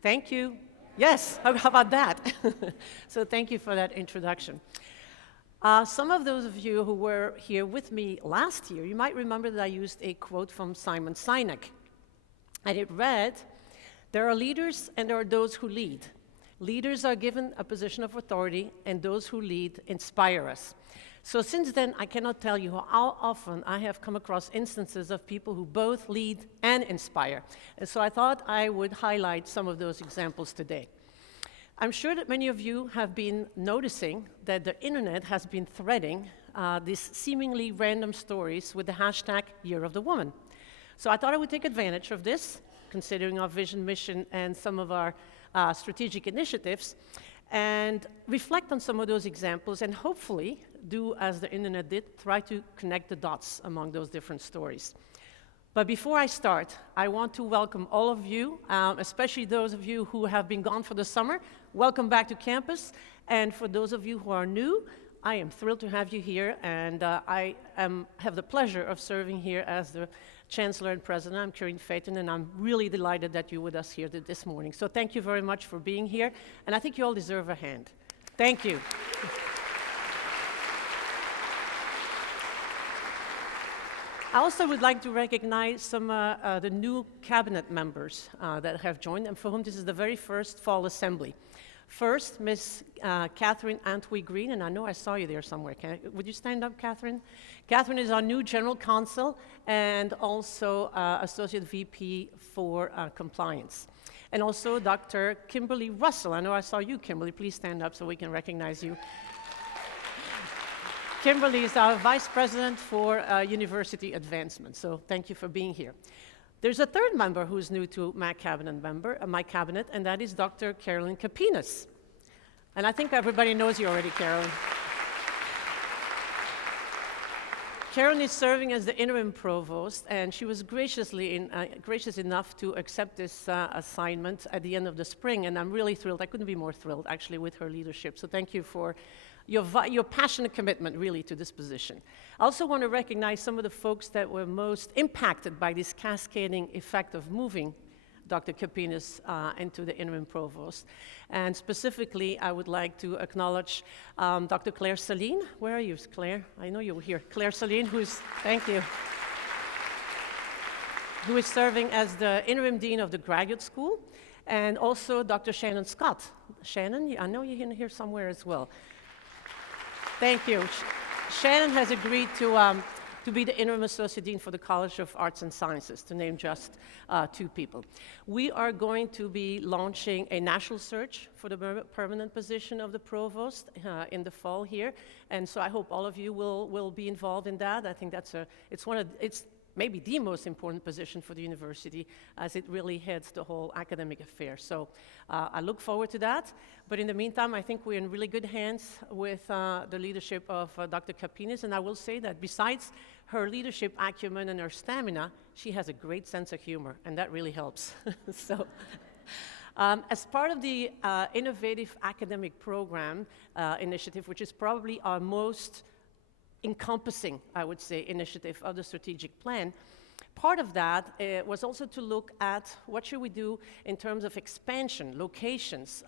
Thank you. Yes, how about that? So thank you for that introduction. Some of those of you who were here with me last year, you might remember that I used a quote from Simon Sinek. And it read, "There are leaders and there are those who lead. Leaders are given a position of authority, and those who lead inspire us." So since then, I cannot tell you how often I have come across instances of people who both lead and inspire. And so I thought I would highlight some of those examples today. I'm sure that many of you have been noticing that the internet has been threading these seemingly random stories with the hashtag Year of the Woman. So I thought I would take advantage of this, considering our vision, mission, and some of our strategic initiatives, and reflect on some of those examples, and hopefully do as the internet did, try to connect the dots among those different stories. But before I start, I want to welcome all of you, especially those of you who have been gone for the summer. Welcome back to campus. And for those of you who are new, I am thrilled to have you here, and I have the pleasure of serving here as the Chancellor and President. I'm Feyten, and I'm really delighted that you're with us here this morning. So thank you very much for being here, and I think you all deserve a hand. Thank you. I also would like to recognize some the new cabinet members that have joined, and for whom this is the very first fall assembly. First, Ms. Catherine Antwi Green, and I know I saw you there somewhere. Would you stand up, Catherine? Catherine is our new General Counsel and also Associate VP for Compliance. And also Dr. Kimberly Russell. I know I saw you, Kimberly. Please stand up so we can recognize you. Kimberly is our Vice President for University Advancement, so thank you for being here. There's a third member who's new to my cabinet, and that is Dr. Carolyn Capinas. And I think everybody knows you already, Carolyn. Carolyn is serving as the interim provost, and she was gracious enough to accept this assignment at the end of the spring, and I'm really thrilled. I couldn't be more thrilled, actually, with her leadership, so thank you for your passionate commitment, really, to this position. I also want to recognize some of the folks that were most impacted by this cascading effect of moving Dr. Capinas into the interim provost. And specifically, I would like to acknowledge Dr. Claire Saline. Where are you, Claire? I know you're here. Claire Saline, thank you, who is serving as the interim dean of the graduate school, and also Dr. Shannon Scott. Shannon, I know you're in here somewhere as well. Thank you. Shannon has agreed to be the interim associate dean for the College of Arts and Sciences, to name just two people. We are going to be launching a national search for the permanent position of the provost in the fall here, and so I hope all of you will be involved in that. I think it's maybe the most important position for the university, as it really heads the whole academic affair. So I look forward to that. But in the meantime, I think we're in really good hands with the leadership of Dr. Capinas. And I will say that besides her leadership acumen and her stamina, she has a great sense of humor, and that really helps. So, as part of the Innovative Academic Program initiative, which is probably our most encompassing, I would say, initiative of the strategic plan. Part of that was also to look at what should we do in terms of expansion, locations,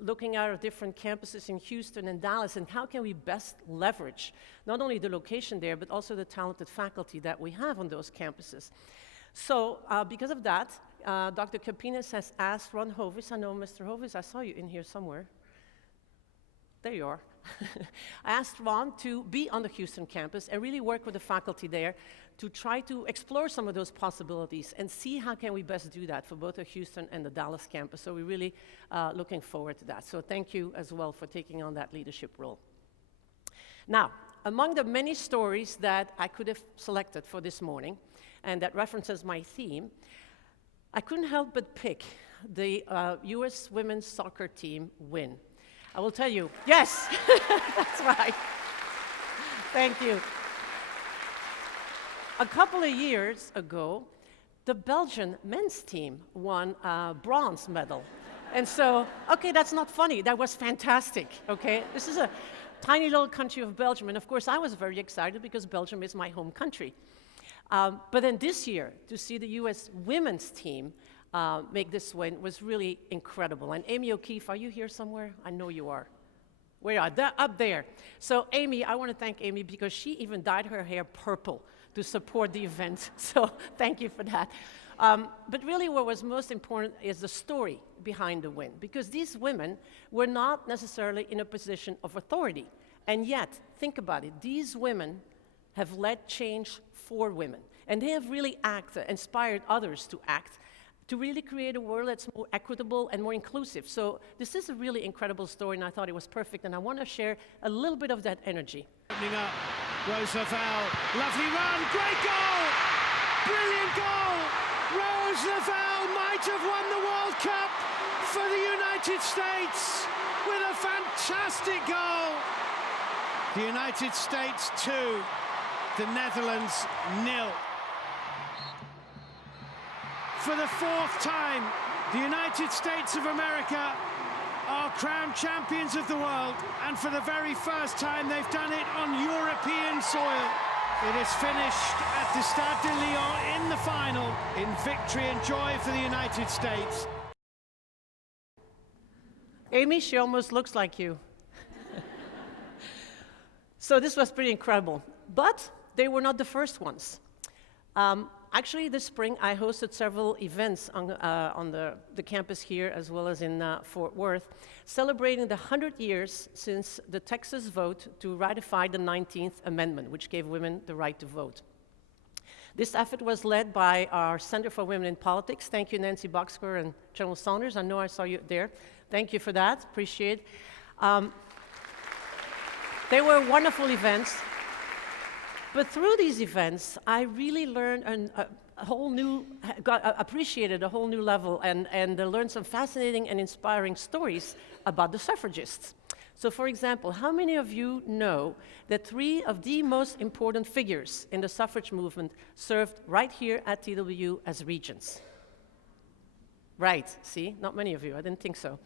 looking at our different campuses in Houston and Dallas, and how can we best leverage not only the location there, but also the talented faculty that we have on those campuses. So because of that, Dr. Capinas has asked Ron Hovis, I know Mr. Hovis, I saw you in here somewhere. There you are. I asked Ron to be on the Houston campus and really work with the faculty there to try to explore some of those possibilities and see how can we best do that for both the Houston and the Dallas campus. So we're really looking forward to that. So thank you as well for taking on that leadership role. Now, among the many stories that I could have selected for this morning and that references my theme, I couldn't help but pick the U.S. women's soccer team win. I will tell you, yes, that's right. Thank you. A couple of years ago, the Belgian men's team won a bronze medal. And so, okay, that's not funny. That was fantastic, okay? This is a tiny little country of Belgium, and of course I was very excited because Belgium is my home country. But then this year, to see the U.S. women's team make this win was really incredible. And Amy O'Keefe, are you here somewhere? I know you are. Where are you? Up there. So Amy, I want to thank Amy because she even dyed her hair purple to support the event. So thank you for that. But really what was most important is the story behind the win, because these women were not necessarily in a position of authority. And yet, think about it, these women have led change for women. And they have really inspired others to act, to really create a world that's more equitable and more inclusive. So this is a really incredible story, and I thought it was perfect, and I want to share a little bit of that energy. Opening up, Rose Lavelle, lovely run, great goal! Brilliant goal! Rose Lavelle might have won the World Cup for the United States with a fantastic goal! The United States 2, the Netherlands 0. For the fourth time, the United States of America are crowned champions of the world, and for the very first time they've done it on European soil. It is finished at the Stade de Lyon in the final in victory and joy for the United States. Amy, she almost looks like you. So this was pretty incredible, but they were not the first ones. Actually, this spring, I hosted several events on the campus here, as well as in Fort Worth, celebrating the 100 years since the Texas vote to ratify the 19th Amendment, which gave women the right to vote. This effort was led by our Center for Women in Politics. Thank you, Nancy Boxker and General Saunders. I know I saw you there. Thank you for that. Appreciate it. They were wonderful events. But through these events, I really learned appreciated a whole new level and learned some fascinating and inspiring stories about the suffragists. So for example, how many of you know that 3 of the most important figures in the suffrage movement served right here at TWU as regents? Right, see, not many of you, I didn't think so.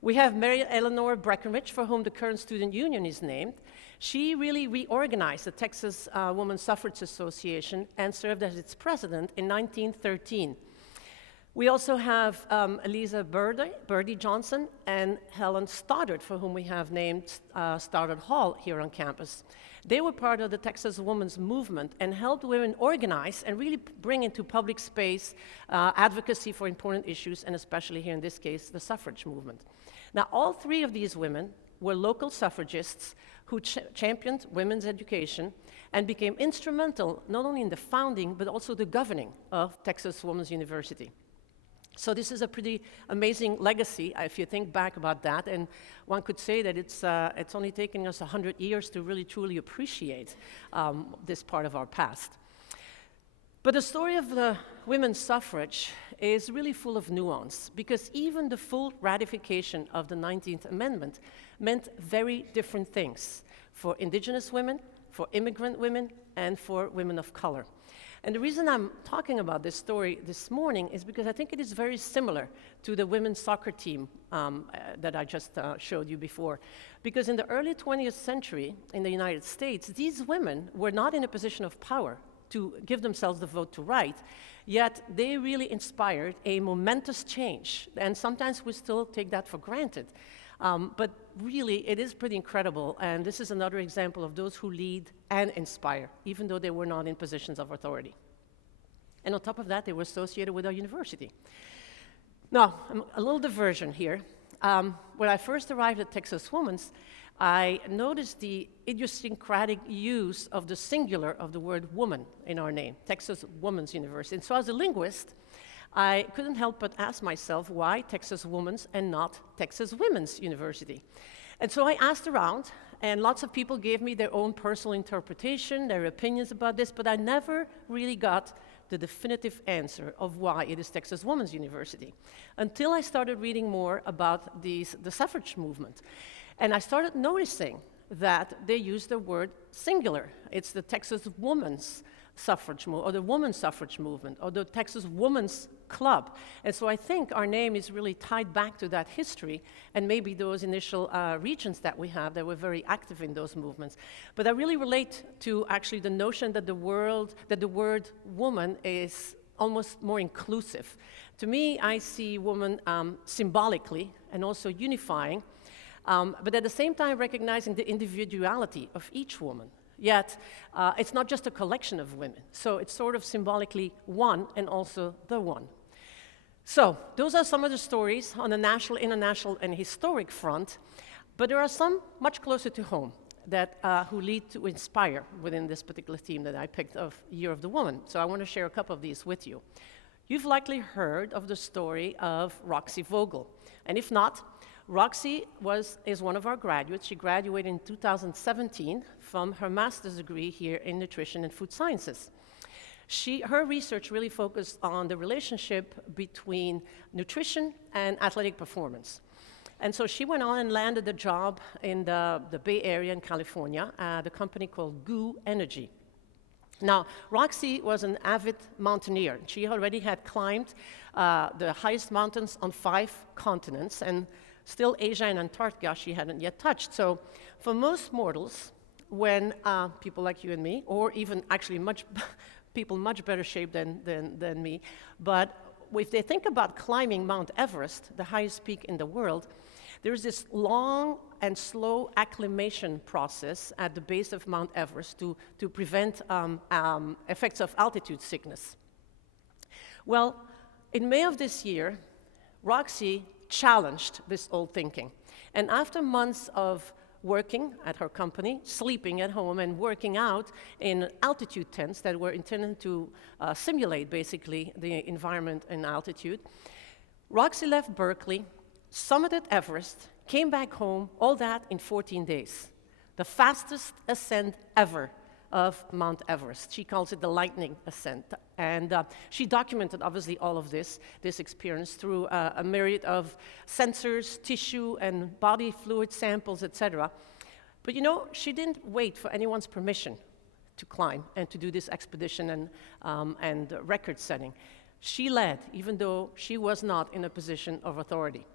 We have Mary Eleanor Breckenridge, for whom the current student union is named. She really reorganized the Texas Women's Suffrage Association and served as its president in 1913. We also have Eliza Birdie Johnson and Helen Stoddard, for whom we have named Stoddard Hall here on campus. They were part of the Texas Women's Movement and helped women organize and really bring into public space advocacy for important issues, and especially here in this case, the suffrage movement. Now, all 3 of these women were local suffragists who championed women's education and became instrumental not only in the founding, but also the governing of Texas Women's University. So this is a pretty amazing legacy, if you think back about that, and one could say that it's only taken us 100 years to really truly appreciate this part of our past. But the story of the women's suffrage is really full of nuance, because even the full ratification of the 19th Amendment meant very different things for indigenous women, for immigrant women, and for women of color. And the reason I'm talking about this story this morning is because I think it is very similar to the women's soccer team that I just showed you before. Because in the early 20th century in the United States, these women were not in a position of power to give themselves the vote to write, yet they really inspired a momentous change. And sometimes we still take that for granted. But really, it is pretty incredible, and this is another example of those who lead and inspire, even though they were not in positions of authority. And on top of that, they were associated with our university. Now, a little diversion here. When I first arrived at Texas Women's, I noticed the idiosyncratic use of the singular of the word woman in our name, Texas Women's University. And so as a linguist, I couldn't help but ask myself why Texas Women's and not Texas Women's University. And so I asked around, and lots of people gave me their own personal interpretation, their opinions about this, but I never really got the definitive answer of why it is Texas Women's University, until I started reading more about the suffrage movement. And I started noticing that they use the word singular. It's the Texas Women's Suffrage Movement, or the Women's Suffrage Movement, or the Texas Women's Club. And so I think our name is really tied back to that history, and maybe those initial regions that we have that were very active in those movements. But I really relate to actually the notion that the word woman is almost more inclusive. To me, I see women symbolically and also unifying, but at the same time recognizing the individuality of each woman. Yet, it's not just a collection of women, so it's sort of symbolically one and also the one. So, those are some of the stories on the national, international, and historic front, but there are some much closer to home that who lead to inspire within this particular theme that I picked of Year of the Woman. So I want to share a couple of these with you. You've likely heard of the story of Roxy Vogel, and if not, Roxy is one of our graduates. She graduated in 2017 from her master's degree here in nutrition and food sciences. Her research really focused on the relationship between nutrition and athletic performance. And so she went on and landed a job in the Bay Area in California at a company called GU Energy. Now, Roxy was an avid mountaineer. She already had climbed the highest mountains on 5 continents, and still Asia and Antarctica she hadn't yet touched. So for most mortals, when people like you and me, or even actually people much better shape than me, but if they think about climbing Mount Everest, the highest peak in the world, there's this long and slow acclimation process at the base of Mount Everest to prevent effects of altitude sickness. Well, in May of this year, Roxy challenged this old thinking. And after months of working at her company, sleeping at home, and working out in altitude tents that were intended to simulate, basically, the environment in altitude, Roxy left Berkeley, summited Everest, came back home, all that in 14 days. The fastest ascent ever of Mount Everest. She calls it the lightning ascent. And she documented, obviously, all of this experience through a myriad of sensors, tissue, and body fluid samples, etc. But you know, she didn't wait for anyone's permission to climb and to do this expedition and record setting. She led, even though she was not in a position of authority.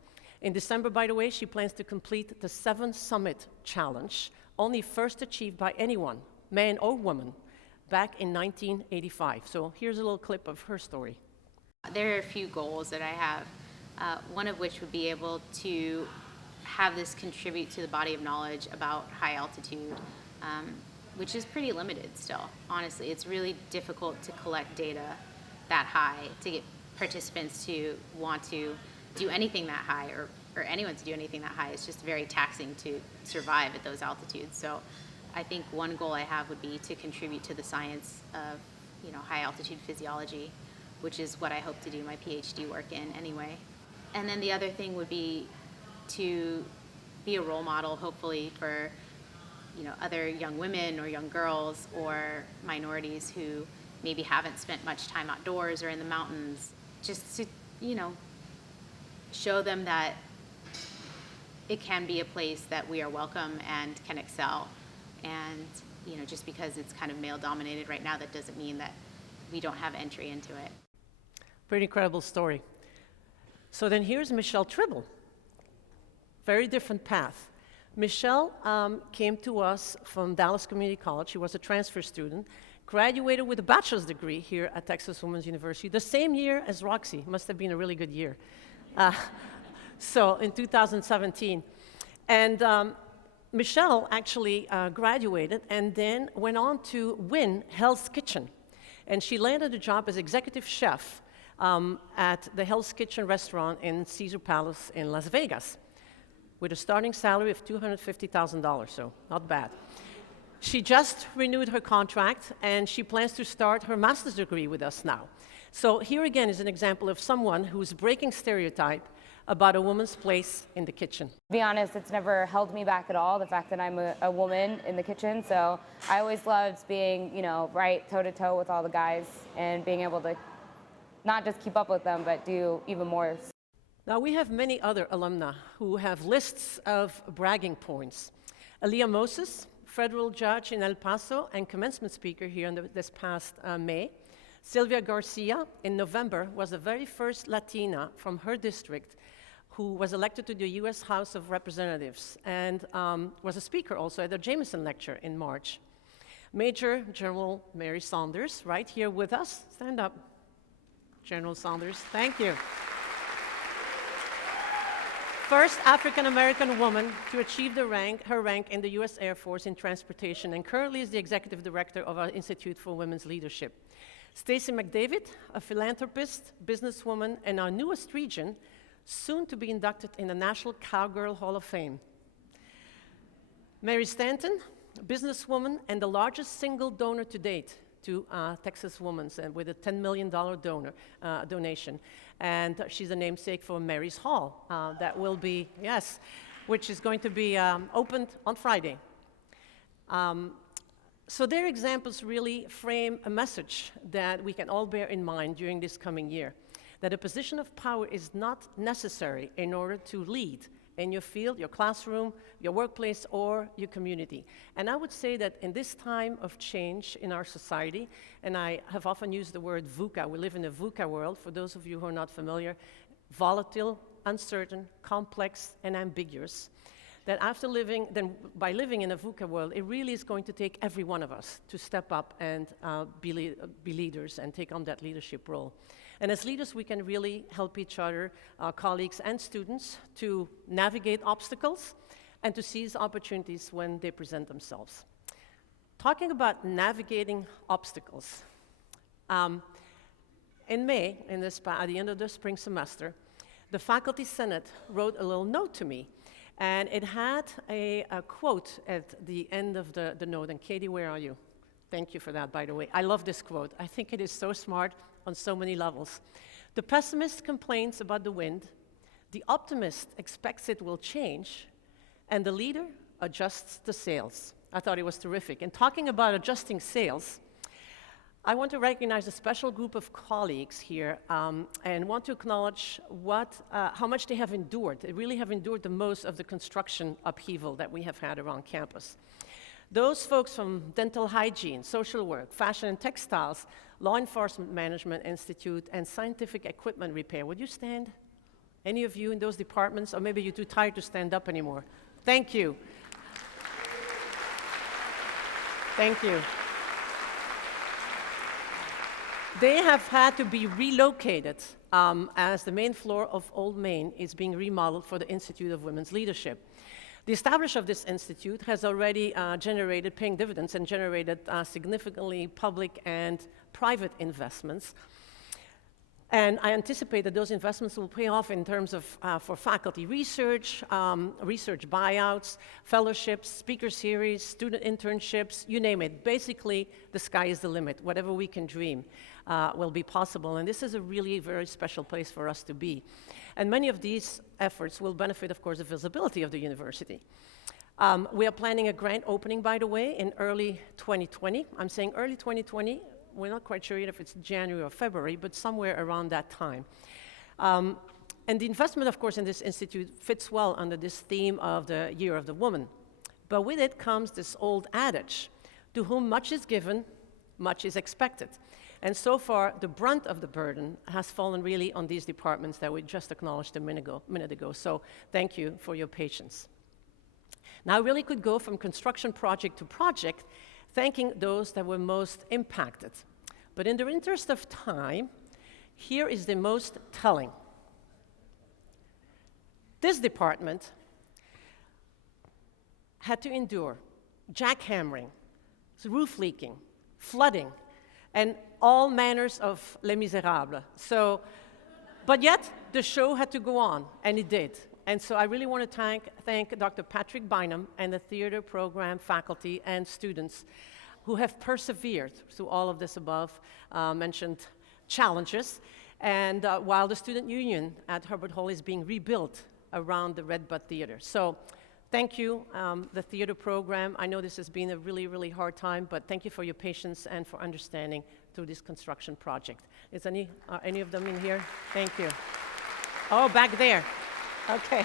In December, by the way, she plans to complete the 7 Summit Challenge, only first achieved by anyone, man or woman, back in 1985. So here's a little clip of her story. There are a few goals that I have, one of which would be able to have this contribute to the body of knowledge about high altitude, which is pretty limited still, honestly. It's really difficult to collect data that high, to get participants to want to do anything that high, or anyone to do anything that high. It's just very taxing to survive at those altitudes. So I think one goal I have would be to contribute to the science of, high altitude physiology, which is what I hope to do my PhD work in anyway. And then the other thing would be to be a role model, hopefully, for other young women or young girls or minorities who maybe haven't spent much time outdoors or in the mountains, just to, show them that it can be a place that we are welcome and can excel. And, just because it's kind of male-dominated right now, that doesn't mean that we don't have entry into it. Pretty incredible story. So then here's Michelle Tribble. Very different path. Michelle came to us from Dallas Community College. She was a transfer student, graduated with a bachelor's degree here at Texas Women's University, the same year as Roxy. Must have been a really good year. So in 2017. And Michelle actually graduated and then went on to win Hell's Kitchen. And she landed a job as executive chef at the Hell's Kitchen restaurant in Caesar Palace in Las Vegas with a starting salary of $250,000, so not bad. She just renewed her contract, and she plans to start her master's degree with us now. So here again is an example of someone who's breaking stereotype about a woman's place in the kitchen. To be honest, it's never held me back at all, the fact that I'm a woman in the kitchen. So I always loved being, right toe-to-toe with all the guys and being able to not just keep up with them, but do even more. Now, we have many other alumni who have lists of bragging points. Aaliyah Moses, federal judge in El Paso and commencement speaker here this past May. Sylvia Garcia, in November, was the very first Latina from her district who was elected to the U.S. House of Representatives and was a speaker also at the Jameson Lecture in March. Major General Mary Saunders, right here with us. Stand up. General Saunders. Thank you. First African-American woman to achieve her rank in the U.S. Air Force in transportation, and currently is the executive director of our Institute for Women's Leadership. Stacey McDavid, a philanthropist, businesswoman, and our newest regent, soon to be inducted in the National Cowgirl Hall of Fame. Mary Stanton, a businesswoman and the largest single donor to date to Texas Women's, with a $10 million donation. And she's a namesake for Mary's Hall that will be, yes, which is going to be opened on Friday. So their examples really frame a message that we can all bear in mind during this coming year, that a position of power is not necessary in order to lead in your field, your classroom, your workplace, or your community. And I would say that in this time of change in our society, and I have often used the word VUCA, we live in a VUCA world, for those of you who are not familiar, volatile, uncertain, complex, and ambiguous, that by living in a VUCA world, it really is going to take every one of us to step up and be leaders and take on that leadership role. And as leaders, we can really help each other, our colleagues and students, to navigate obstacles and to seize opportunities when they present themselves. Talking about navigating obstacles, in May, at the end of the spring semester, the Faculty Senate wrote a little note to me, and it had a quote at the end of the note. And Katie, where are you? Thank you for that, by the way. I love this quote. I think it is so smart on so many levels. The pessimist complains about the wind, the optimist expects it will change, and the leader adjusts the sails. I thought it was terrific. And talking about adjusting sails, I want to recognize a special group of colleagues here and want to acknowledge how much they have endured. They really have endured the most of the construction upheaval that we have had around campus. Those folks from dental hygiene, social work, fashion and textiles, Law Enforcement Management Institute, and scientific equipment repair. Would you stand? Any of you in those departments? Or maybe you're too tired to stand up anymore. Thank you. Thank you. They have had to be relocated as the main floor of Old Main is being remodeled for the Institute of Women's Leadership. The establishment of this institute has already generated paying dividends and generated significantly public and private investments. And I anticipate that those investments will pay off in terms of for faculty research, research buyouts, fellowships, speaker series, student internships, you name it. Basically, the sky is the limit. Whatever we can dream will be possible. And this is a really very special place for us to be. And many of these efforts will benefit, of course, the visibility of the university. We are planning a grand opening, by the way, in early 2020. I'm saying early 2020. We're not quite sure yet if it's January or February, but somewhere around that time. And the investment, of course, in this institute fits well under this theme of the Year of the Woman. But with it comes this old adage, to whom much is given, much is expected. And so far, the brunt of the burden has fallen really on these departments that we just acknowledged a minute ago. So thank you for your patience. Now, I really could go from construction project to project, thanking those that were most impacted. But in the interest of time, here is the most telling. This department had to endure jackhammering, roof leaking, flooding, and all manners of Les Miserables. So, but yet, the show had to go on, and it did. And so I really want to thank Dr. Patrick Bynum and the theater program faculty and students who have persevered through all of this above mentioned challenges. And while the student union at Hubbard Hall is being rebuilt around the Redbud Theater. So thank you, the theater program. I know this has been a really, really hard time, but thank you for your patience and for understanding through this construction project. Is any of them in here? Thank you. Oh, back there. Okay.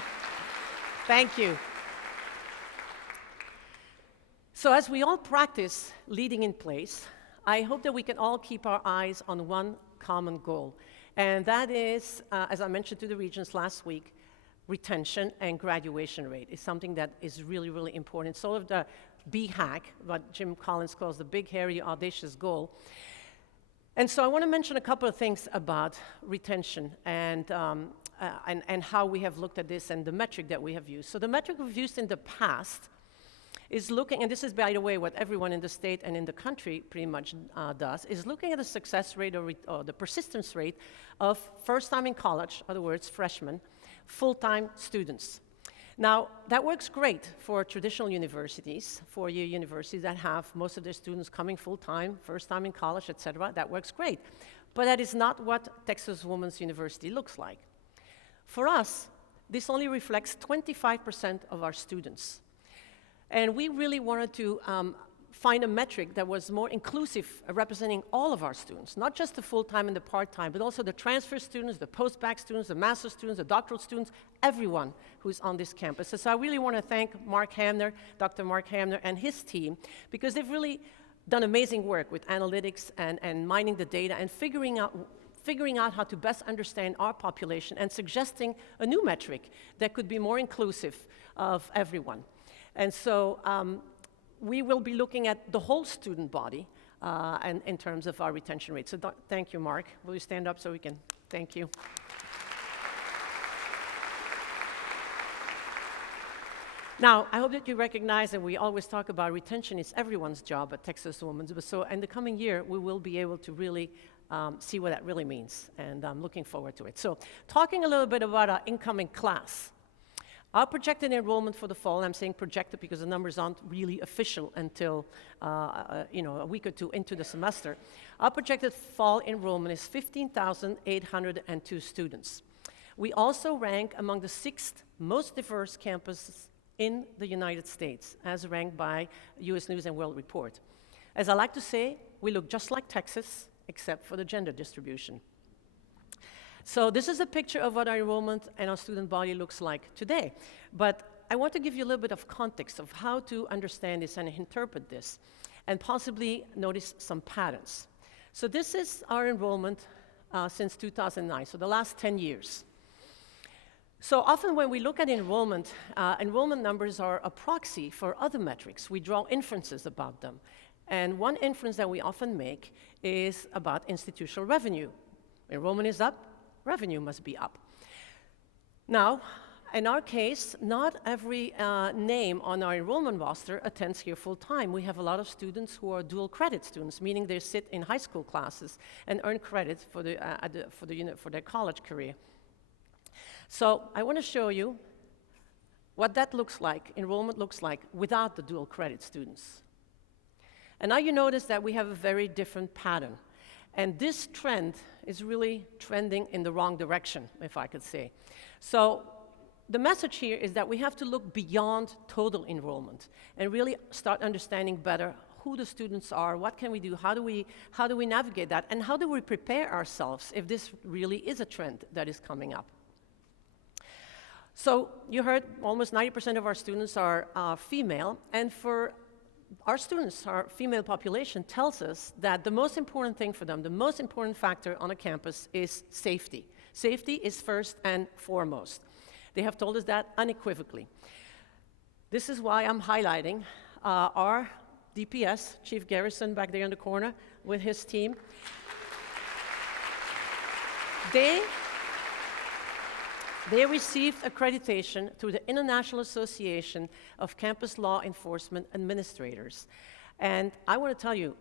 Thank you. So as we all practice leading in place, I hope that we can all keep our eyes on one common goal. And that is, as I mentioned to the regents last week, retention and graduation rate is something that is really, really important. Sort of the BHAG, what Jim Collins calls the big, hairy, audacious goal. And so I want to mention a couple of things about retention and how we have looked at this and the metric that we have used. So the metric we've used in the past is looking, and this is, by the way, what everyone in the state and in the country pretty much does, is looking at the success rate or the persistence rate of first time in college, in other words, freshmen, full-time students. Now, that works great for traditional universities, four-year universities that have most of their students coming full-time, first time in college, et cetera. That works great. But that is not what Texas Women's University looks like. For us, this only reflects 25% of our students. And we really wanted to find a metric that was more inclusive, representing all of our students, not just the full-time and the part-time, but also the transfer students, the post-bac students, the master's students, the doctoral students, everyone who's on this campus. So I really want to thank Mark Hamner, Dr. Mark Hamner, and his team, because they've really done amazing work with analytics and mining the data and figuring out how to best understand our population and suggesting a new metric that could be more inclusive of everyone. And so we will be looking at the whole student body and in terms of our retention rate. So thank you, Mark. Will you stand up so we can thank you? Now, I hope that you recognize that we always talk about retention is everyone's job at Texas Women's. So in the coming year, we will be able to really see what that really means, and I'm looking forward to it. So talking a little bit about our incoming class. Our projected enrollment for the fall, and I'm saying projected because the numbers aren't really official until a week or two into the semester. Our projected fall enrollment is 15,802 students. We also rank among the 6th most diverse campuses in the United States, as ranked by US News and World Report. As I like to say, we look just like Texas, except for the gender distribution. So this is a picture of what our enrollment and our student body looks like today. But I want to give you a little bit of context of how to understand this and interpret this, and possibly notice some patterns. So this is our enrollment since 2009, so the last 10 years. So often when we look at enrollment, enrollment numbers are a proxy for other metrics. We draw inferences about them. And one inference that we often make is about institutional revenue. Enrollment is up, revenue must be up. Now, in our case, not every name on our enrollment roster attends here full time. We have a lot of students who are dual credit students, meaning they sit in high school classes and earn credit for their college career. So I want to show you what that looks like, enrollment looks like, without the dual credit students. And now you notice that we have a very different pattern. And this trend is really trending in the wrong direction, if I could say. So the message here is that we have to look beyond total enrollment and really start understanding better who the students are, what can we do, how do we navigate that, and how do we prepare ourselves if this really is a trend that is coming up. So you heard almost 90% of our students are female, and for our students, our female population tells us that the most important thing for them, the most important factor on a campus is safety. Safety is first and foremost. They have told us that unequivocally. This is why I'm highlighting our DPS, Chief Garrison back there in the corner with his team. They received accreditation through the International Association of Campus Law Enforcement Administrators. And I want to tell you,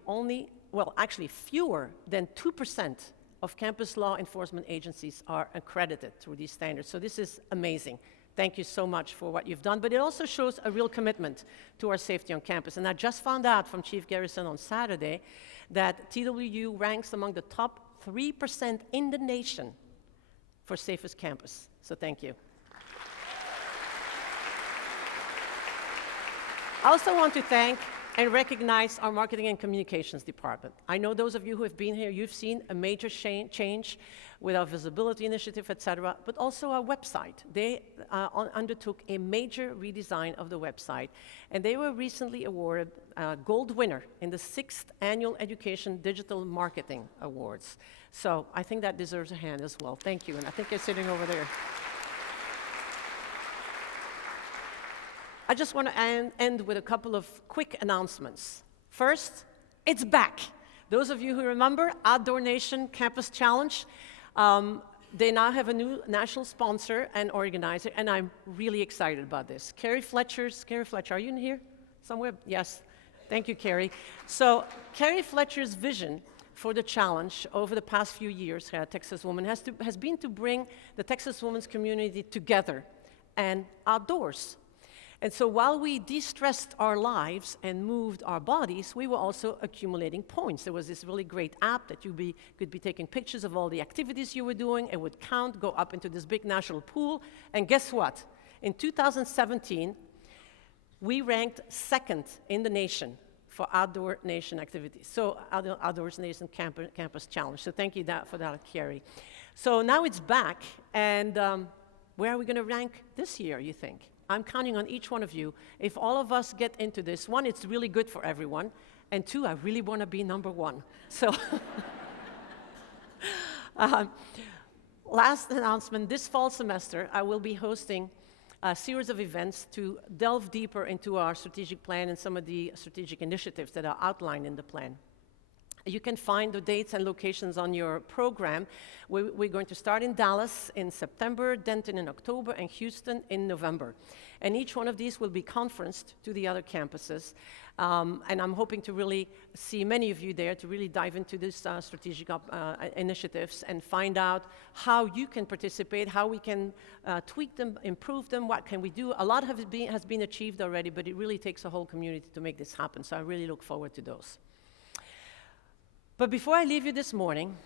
actually fewer than 2% of campus law enforcement agencies are accredited through these standards. So this is amazing. Thank you so much for what you've done. But it also shows a real commitment to our safety on campus. And I just found out from Chief Garrison on Saturday that TWU ranks among the top 3% in the nation for safest campus. So thank you. I also want to thank and recognize our marketing and communications department. I know those of you who have been here, you've seen a major change with our visibility initiative, et cetera, but also our website. They undertook a major redesign of the website, and they were recently awarded gold winner in the 6th Annual Education Digital Marketing Awards. So I think that deserves a hand as well. Thank you, and I think they're sitting over there. I just want to end with a couple of quick announcements. First, it's back. Those of you who remember, Outdoor Nation Campus Challenge, they now have a new national sponsor and organizer, and I'm really excited about this. Carrie Fletcher, are you in here somewhere? Yes. Thank you, Carrie. So Carrie Fletcher's vision for the challenge over the past few years here at Texas Woman has been to bring the Texas women's community together and outdoors. And so while we de-stressed our lives and moved our bodies, we were also accumulating points. There was this really great app that you could be taking pictures of all the activities you were doing. It would count, go up into this big national pool. And guess what? In 2017, we ranked second in the nation for Outdoor Nation activities. So Outdoors Nation Campus Challenge. So thank you for that, Carrie. So now it's back, and where are we going to rank this year, you think? I'm counting on each one of you. If all of us get into this, one, it's really good for everyone, and two, I really want to be number one. So, last announcement, this fall semester, I will be hosting a series of events to delve deeper into our strategic plan and some of the strategic initiatives that are outlined in the plan. You can find the dates and locations on your program. We're going to start in Dallas in September, Denton in October, and Houston in November. And each one of these will be conferenced to the other campuses. And I'm hoping to really see many of you there to really dive into these strategic initiatives and find out how you can participate, how we can tweak them, improve them, what can we do. A lot has been achieved already, but it really takes a whole community to make this happen. So I really look forward to those. But before I leave you this morning,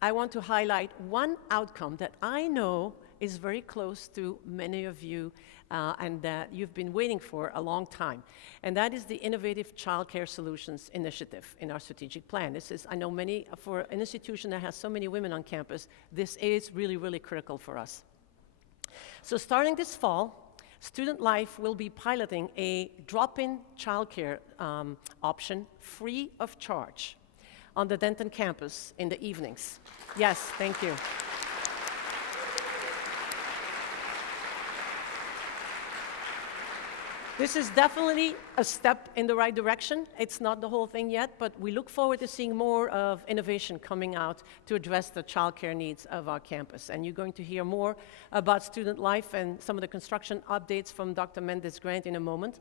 I want to highlight one outcome that I know is very close to many of you and that you've been waiting for a long time. And that is the Innovative Childcare Solutions Initiative in our strategic plan. This is, I know for an institution that has so many women on campus, this is really, really critical for us. So starting this fall, Student Life will be piloting a drop-in childcare option free of charge on the Denton campus in the evenings. Yes, thank you. This is definitely a step in the right direction. It's not the whole thing yet, but we look forward to seeing more of innovation coming out to address the childcare needs of our campus. And you're going to hear more about Student Life and some of the construction updates from Dr. Mendes-Grant in a moment.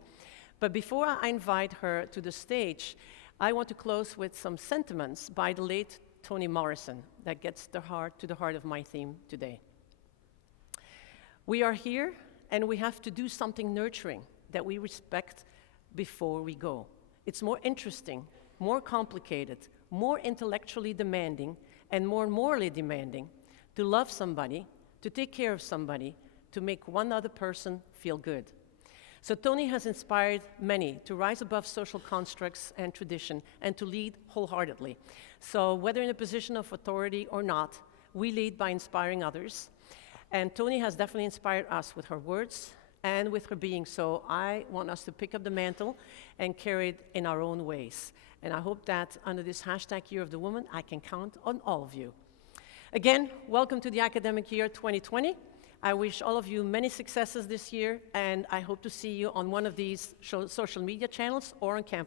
But before I invite her to the stage, I want to close with some sentiments by the late Toni Morrison that gets to the heart of my theme today. We are here, and we have to do something nurturing that we respect before we go. It's more interesting, more complicated, more intellectually demanding, and more morally demanding to love somebody, to take care of somebody, to make one other person feel good. So Toni has inspired many to rise above social constructs and tradition and to lead wholeheartedly. So whether in a position of authority or not, we lead by inspiring others. And Toni has definitely inspired us with her words and with her being. So I want us to pick up the mantle and carry it in our own ways. And I hope that under this hashtag Year of the Woman, I can count on all of you. Again, welcome to the academic year 2020. I wish all of you many successes this year, and I hope to see you on one of these social media channels or on campus.